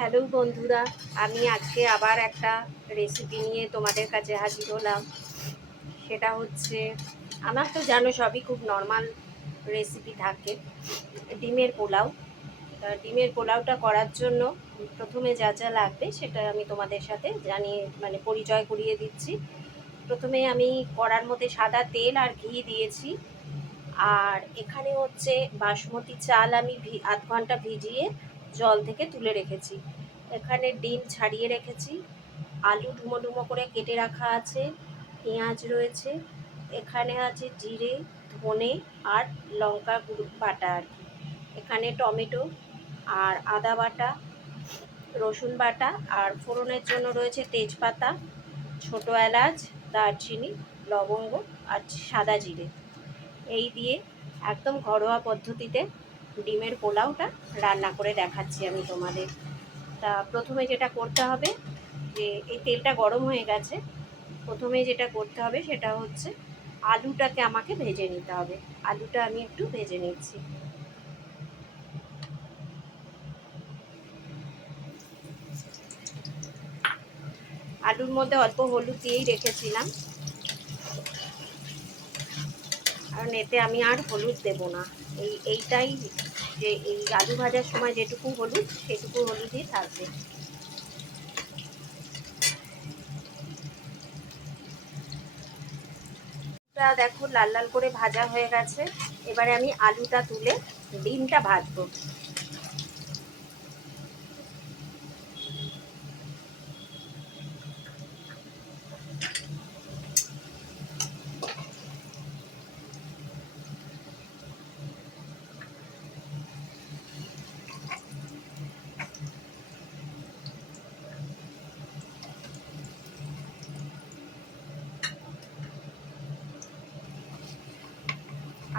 Hello বন্ধুরা, আমি আজকে আবার একটা রেসিপি নিয়ে তোমাদের কাছে হাজির হলাম। সেটা হচ্ছে, আমার তো জানো সবই খুব নর্মাল রেসিপি থাকে। ডিমের পোলাও। ডিমের পোলাওটা করার জন্য প্রথমে যা যা লাগবে সেটা আমি তোমাদের সাথে জানিয়ে পরিচয় করিয়ে দিচ্ছি। প্রথমে আমি কড়ার মধ্যে সাদা তেল আর ঘি দিয়েছি। আর এখানে হচ্ছে বাসমতি চাল আমি আধ ঘন্টা ভিজিয়ে জল থেকে তুলে রেখেছি। এখানে ডিম ছাড়িয়ে রেখেছি, আলু ডুমো ডুমো করে কেটে রাখা আছে, পেঁয়াজ রয়েছে, এখানে আছে জিরে, ধনে আর লঙ্কা গুঁড়ো বাটা আর কি, এখানে টমেটো আর আদা বাটা, রসুন বাটা, আর ফোড়নের জন্য রয়েছে তেজপাতা, ছোটো এলাচ, দারচিনি, লবঙ্গ আর সাদা জিরে। এই দিয়ে একদম ঘরোয়া পদ্ধতিতে ডিমের পোলাওটা রান্না করে দেখাচ্ছি আমি তোমাদের। তা প্রথমে যেটা করতে হবে, যে এই তেলটা গরম হয়ে গেছে, প্রথমে যেটা করতে হবে সেটা হচ্ছে আলুটাকে আমাকে ভেজে নিতে হবে। আলুটা আমি একটু ভেজে নিচ্ছি। আলুর মধ্যে অল্প হলুদ দিয়েই রেখেছিলাম, কারণ এতে আমি আর হলুদ দেব না। এইটাই, যে এই আলু ভাজার সময় যেটুকু হলুদ, সেটুকু হলুদই থাকবে। দেখো লাল লাল করে ভাজা হয়ে গেছে। এবারে আমি আলুটা তুলে ডিমটা ভাজবো।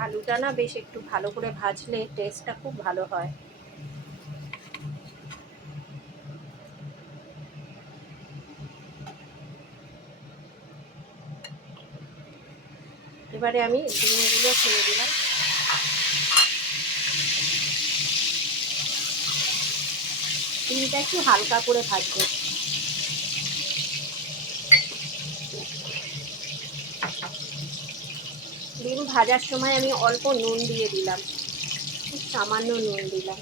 আলুটা না বেশ একটু ভালো করে ভাজলে টেস্টটা খুব ভালো হয়। এবারে আমি ডিমগুলো ছেড়ে দিলাম। ডিমটা একটু হালকা করে ভাজবো। ডিম ভাজার সময় আমি অল্প নুন দিয়ে দিলাম, খুব সামান্য নুন দিলাম।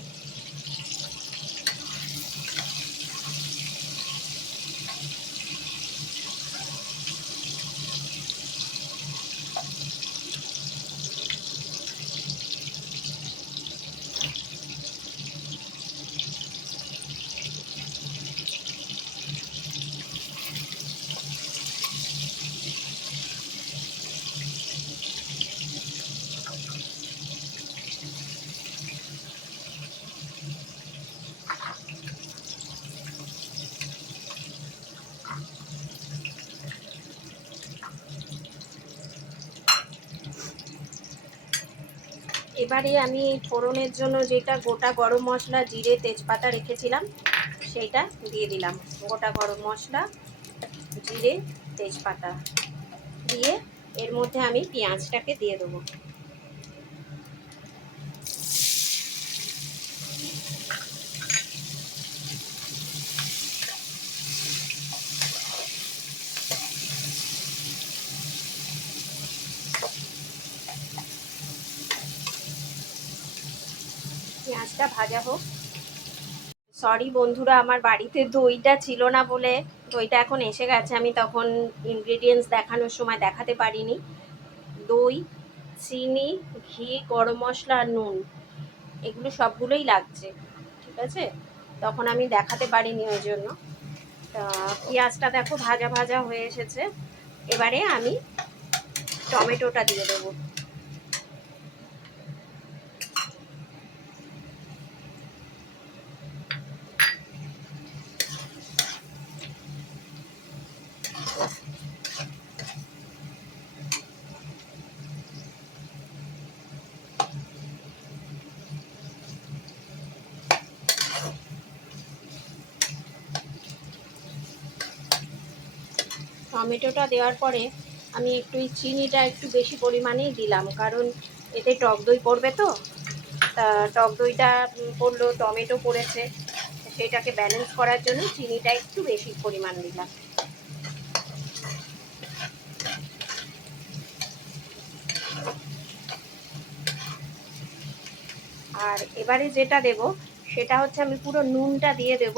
এবারে আমি ফোড়নের জন্য যেটা গোটা গরম মশলা, জিরে, তেজপাতা রেখেছিলাম, সেইটা দিয়ে দিলাম। গোটা গরম মশলা, জিরে, তেজপাতা দিয়ে এর মধ্যে আমি পেঁয়াজটাকে দিয়ে দেবো। পেঁয়াজটা ভাজা হোক। সরি বন্ধুরা, আমার বাড়িতে দইটা ছিল না বলে, দইটা এখন এসে গেছে, আমি তখন ইনগ্রেডিয়েন্টস দেখানোর সময় দেখাতে পারিনি। দই, চিনি, ঘি, গরম মশলা আর নুন, এগুলো সবগুলোই লাগছে, ঠিক আছে? তখন আমি দেখাতে পারিনি, ওই জন্য। তা পেঁয়াজটা দেখো ভাজা ভাজা হয়ে এসেছে। এবারে আমি টমেটোটা দিয়ে দেবো। টমেটোটা দেওয়ার পরে আমি একটু চিনিটা একটু বেশি পরিমাণেই দিলাম, কারণ এতে টক দই পড়বে তো। তা টক দইটা পড়লো, টমেটো পড়েছে, সেটাকে ব্যালেন্স করার জন্য চিনিটা একটু বেশি পরিমাণ দিলাম। আর এবারে যেটা দেব সেটা হচ্ছে আমি পুরো নুনটা দিয়ে দেব,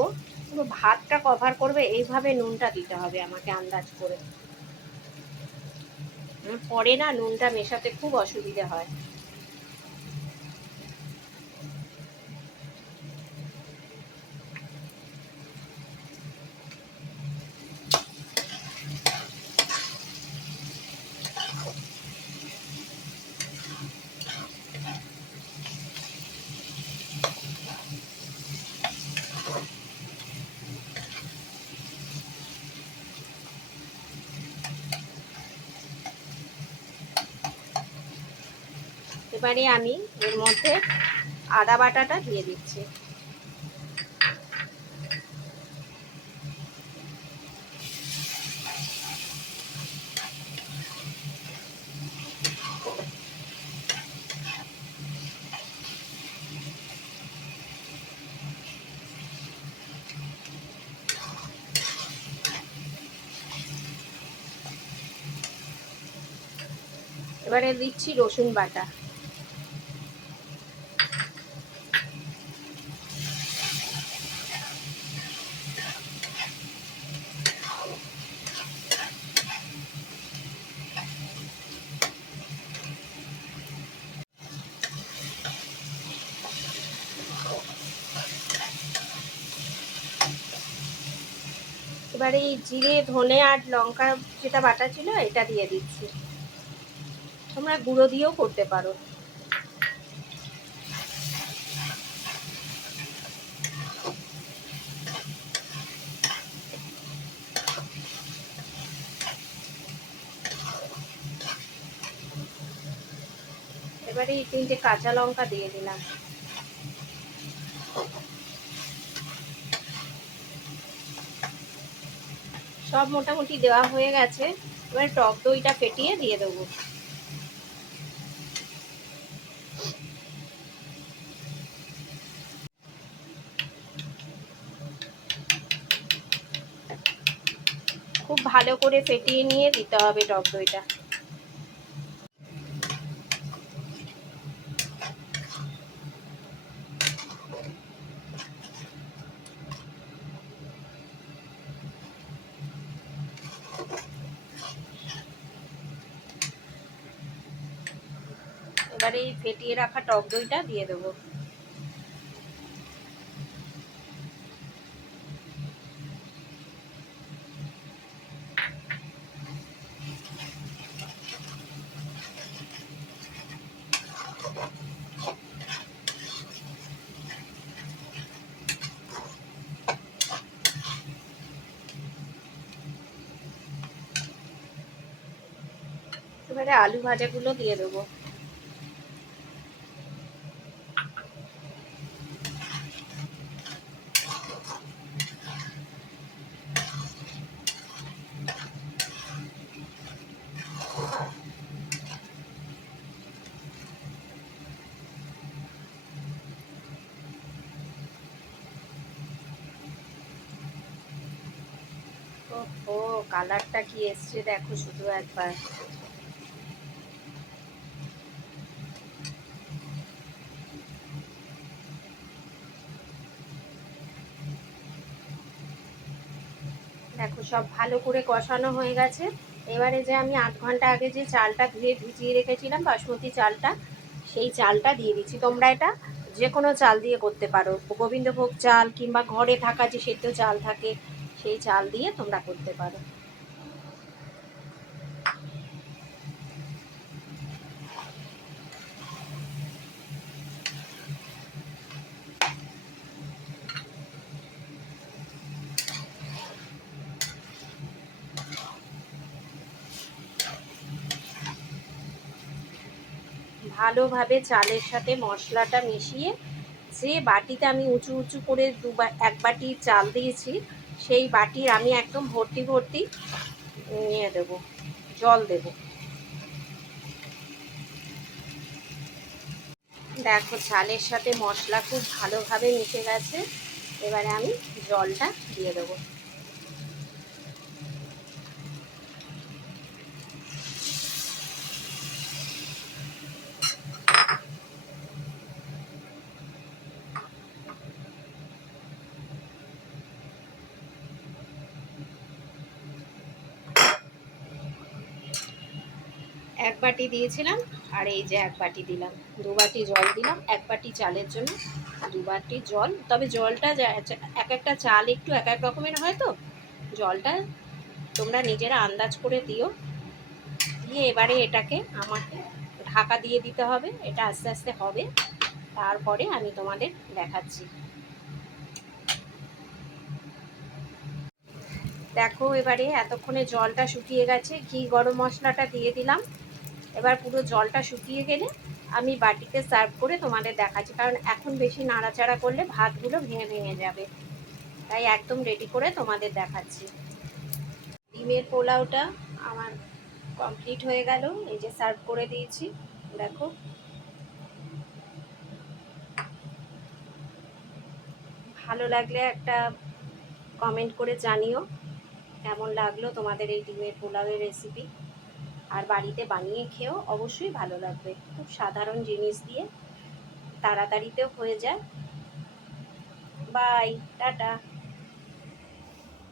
পুরো ভাতটা কভার করবে এইভাবে নুনটা দিতে হবে আমাকে আন্দাজ করে, পরে না নুনটা মেশাতে খুব অসুবিধা হয়। এবারে আমি এর মধ্যে আদা বাটাটা দিয়ে দিচ্ছি। এবারে দিচ্ছি রসুন বাটা। এবারে এই জিরে ধনে আর লঙ্কা যেটা বাটা ছিল এটা দিয়ে দিচ্ছি, তোমরা গুঁড়ো দিয়েও করতে পারো। এবারে এই 3টে কাঁচা লঙ্কা দিয়ে দিলাম। সব মোটামুটি দেওয়া হয়ে গেছে, এবার টক দইটা ফেটিয়ে দিয়ে দেবো। খুব ভালো করে ফেটিয়ে নিয়ে দিতে হবে টক দইটা। এবারে এই ফেটিয়ে রাখা টক দইটা দিয়ে দেবো। এবারে আলু ভাজাগুলো দিয়ে দেবো। ও কালারটা কি এসছে দেখো শুধু একবার। দেখো সব ভালো করে কষানো হয়ে গেছে। এবারে যে আমি 8 ঘন্টা আগে যে চালটা ধুয়ে ভিজিয়ে রেখেছিলাম বাসমতি চালটা, সেই চালটা দিয়ে দিচ্ছি। তোমরা এটা যে কোনো চাল দিয়ে করতে পারো, গোবিন্দভোগ চাল কিংবা ঘরে থাকা যে সেদ্ধ চাল থাকে সেই চাল দিয়ে তোমরা করতে পারো। ভালোভাবে চালের সাথে মশলাটা মিশিয়ে যে বাটিতে আমি উঁচু উঁচু করে এক বাটি চাল দিয়েছি সেই বাটির আমি একদম ভর্তি ভর্তি নিয়ে দেবো, জল দেব। দেখো চালের সাথে মশলা খুব ভালোভাবে মিশে গেছে। এবারে আমি জলটা দিয়ে দেবো। এক বাটি দিয়েছিলাম আর এই যে এক বাটি দিলাম, 2 বাটি জল দিলাম। 1 বাটি চালের জন্য 2 বাটি জল। তবে জলটা এক একটা চাল একটু এক এক রকমের হয়, তো জলটা তোমরা নিজেরা আন্দাজ করে দিও। দিয়ে এবারে এটাকে আমাকে ঢাকা দিয়ে দিতে হবে, এটা আস্তে আস্তে হবে, তারপরে আমি তোমাদের দেখাচ্ছি। দেখো এবারে এতক্ষণে জলটা শুকিয়ে গেছে, ঘি গরম মশলাটা দিয়ে দিলাম। এবার পুরো জলটা শুকিয়ে গেলে আমি বাটিতে সার্ভ করে তোমাদের দেখাচ্ছি, কারণ এখন বেশি নাড়াচাড়া করলে ভাতগুলো ভেঙে ভেঙে যাবে, তাই একদম রেডি করে তোমাদের দেখাচ্ছি। ডিমের পোলাওটা আমার কমপ্লিট হয়ে গেল, এই যে সার্ভ করে দিয়েছি। দেখো ভালো লাগলে একটা কমেন্ট করে জানিও কেমন লাগলো তোমাদের এই ডিমের পোলাওয়ের রেসিপি। আর বাড়িতে বানিয়ে খেয়েও অবশ্যই ভালো লাগবে, খুব সাধারণ জিনিস দিয়ে তাড়াতাড়িতেও হয়ে যায়। Bye, tata.